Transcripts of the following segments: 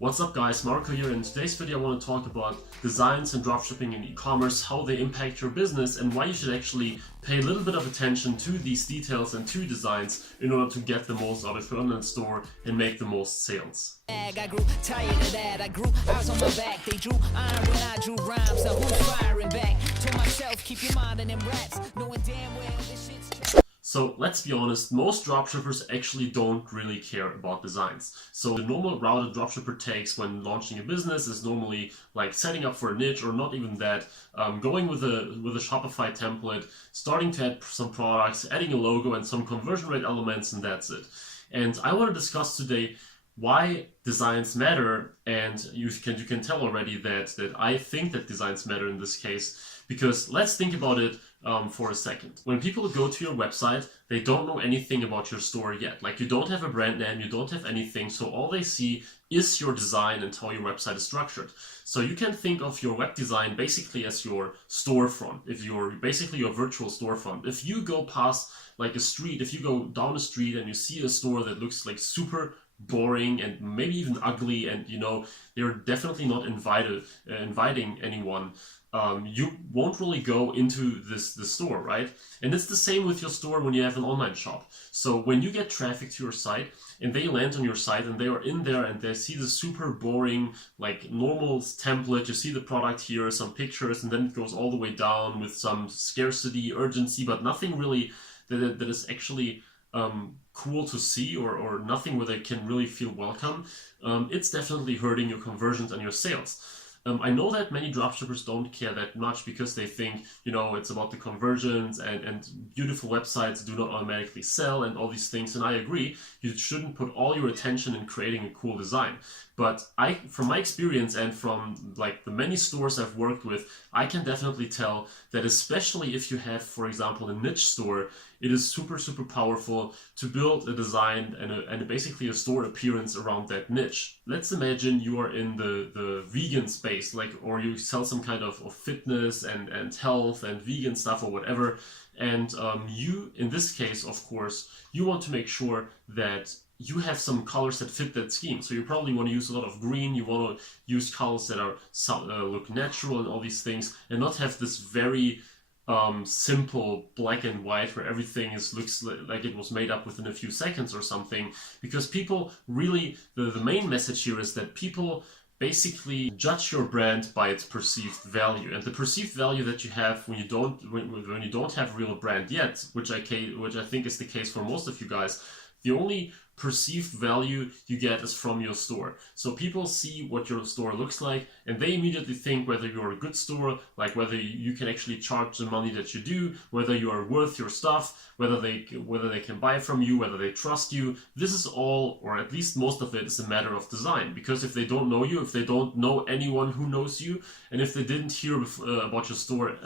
What's up guys, Marco here. In today's video I want to talk about designs and dropshipping in e-commerce, how they impact your business and why you should actually pay a little bit of attention to these details and to designs in order to get the most out of your online store and make the most sales. I grew tired of that. I grew eyes on my back. They drew iron when I drew rhymes. So who's firing back? Told myself, keep your mind on them rats. Knowing damn well this shit's So let's be honest, most dropshippers actually don't really care about designs. So the normal route a dropshipper takes when launching a business is normally like setting up for a niche, or not even that, going with a Shopify template, starting to add some products, adding a logo and some conversion rate elements, and that's it. And I want to discuss today why designs matter, and you can tell already that I think that designs matter in this case. Because let's think about it for a second. When people go to your website, they don't know anything about your store yet. Like, you don't have a brand name, you don't have anything, so all they see is your design and how your website is structured. So you can think of your web design basically as your storefront, basically your virtual storefront. If you go past like a street, if you go down a street and you see a store that looks like super boring and maybe even ugly, and they're definitely not inviting anyone, you won't really go into this store, right? And it's the same with your store when you have an online shop. So when you get traffic to your site and they land on your site and they are in there and they see the super boring, like normal template, you see the product here, some pictures, and then it goes all the way down with some scarcity, urgency, but nothing really that is actually cool to see, or nothing where they can really feel welcome. It's definitely hurting your conversions and your sales. I know that many dropshippers don't care that much because they think, it's about the conversions, and beautiful websites do not automatically sell and all these things. And I agree, you shouldn't put all your attention in creating a cool design. But from my experience and from like the many stores I've worked with, I can definitely tell that especially if you have, for example, a niche store, it is super, super powerful to build a design and basically a store appearance around that niche. Let's imagine you are in the vegan space, or you sell some kind of fitness and health and vegan stuff or whatever. And you, in this case, of course, you want to make sure that you have some colors that fit that scheme. So you probably want to use a lot of green, you want to use colors that are look natural and all these things, and not have this very simple black and white where everything looks like it was made up within a few seconds or something. Because people really, the main message here is that people basically judge your brand by its perceived value, and the perceived value that you have when you don't have a real brand yet, which I think is the case for most of you guys. The only perceived value you get is from your store. So people see what your store looks like and they immediately think whether you're a good store, like whether you can actually charge the money that you do, whether you are worth your stuff, whether they can buy from you, whether they trust you. This is all, or at least most of it, is a matter of design. Because if they don't know you, if they don't know anyone who knows you, and if they didn't hear about your store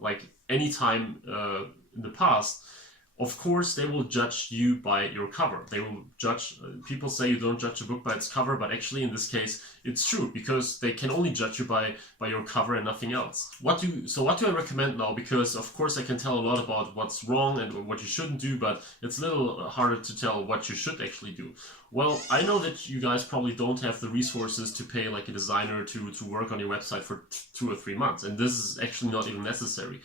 like any time in the past, of course, they will judge you by your cover. They will judge, people say you don't judge a book by its cover, but actually in this case, it's true, because they can only judge you by your cover and nothing else. So what do I recommend now? Because of course I can tell a lot about what's wrong and what you shouldn't do, but it's a little harder to tell what you should actually do. Well, I know that you guys probably don't have the resources to pay like a designer to work on your website for 2 or 3 months, and this is actually not even necessary.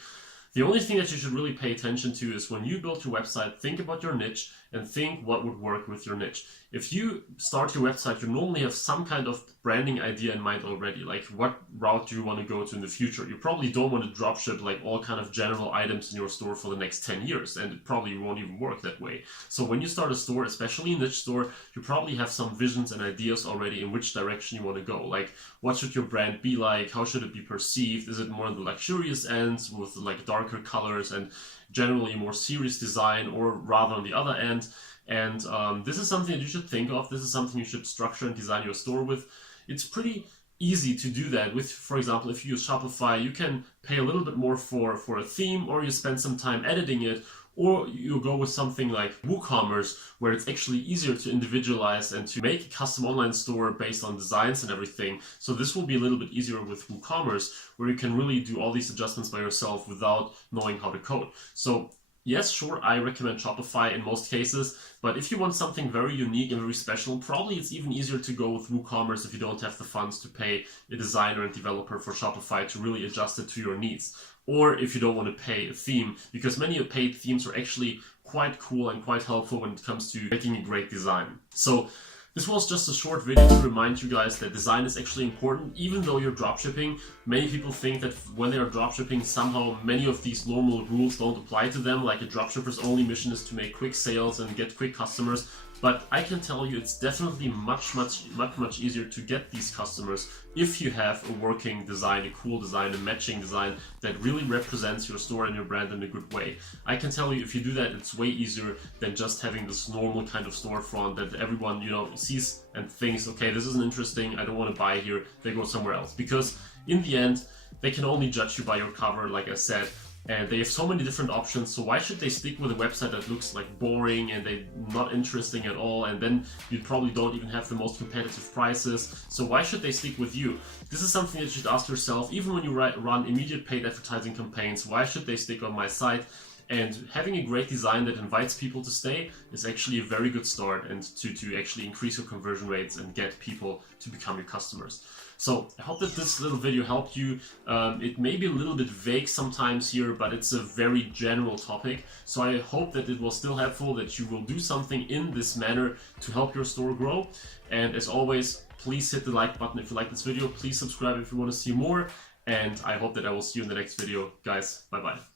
The only thing that you should really pay attention to is when you build your website, think about your niche and think what would work with your niche. If you start your website, you normally have some kind of branding idea in mind already, like what route do you want to go to in the future. You probably don't want to dropship like all kind of general items in your store for the next 10 years, and it probably won't even work that way. So when you start a store, especially a niche store, you probably have some visions and ideas already in which direction you want to go. Like, what should your brand be like? How should it be perceived? Is it more on the luxurious ends with like darker colors and generally more serious design, or rather on the other end? And this is something that you should think of. This is something you should structure and design your store with. It's pretty easy to do that with, for example, if you use Shopify, you can pay a little bit more for a theme, or you spend some time editing it, or you go with something like WooCommerce, where it's actually easier to individualize and to make a custom online store based on designs and everything. So this will be a little bit easier with WooCommerce, where you can really do all these adjustments by yourself without knowing how to code. So Yes, sure, I recommend Shopify in most cases, but if you want something very unique and very special, probably it's even easier to go with WooCommerce if you don't have the funds to pay a designer and developer for Shopify to really adjust it to your needs. Or if you don't want to pay a theme, because many paid themes are actually quite cool and quite helpful when it comes to making a great design. So this was just a short video to remind you guys that design is actually important, even though you're dropshipping. Many people think that when they are dropshipping, somehow many of these normal rules don't apply to them, like a dropshipper's only mission is to make quick sales and get quick customers. But I can tell you it's definitely much easier to get these customers if you have a working design, a cool design, a matching design that really represents your store and your brand in a good way. I can tell you if you do that, it's way easier than just having this normal kind of storefront that everyone, you know, sees and thinks, okay, this isn't interesting, I don't want to buy here, they go somewhere else. Because in the end, they can only judge you by your cover, like I said. And they have so many different options, so why should they stick with a website that looks like boring and they're not interesting at all, and then you probably don't even have the most competitive prices, so why should they stick with you? This is something that you should ask yourself, even when you run immediate paid advertising campaigns, why should they stick on my site? And having a great design that invites people to stay is actually a very good start, and to actually increase your conversion rates and get people to become your customers. So I hope that this little video helped you. It may be a little bit vague sometimes here, but it's a very general topic. So I hope that it was still helpful, that you will do something in this manner to help your store grow. And as always, please hit the like button if you like this video. Please subscribe if you want to see more. And I hope that I will see you in the next video. Guys, bye-bye.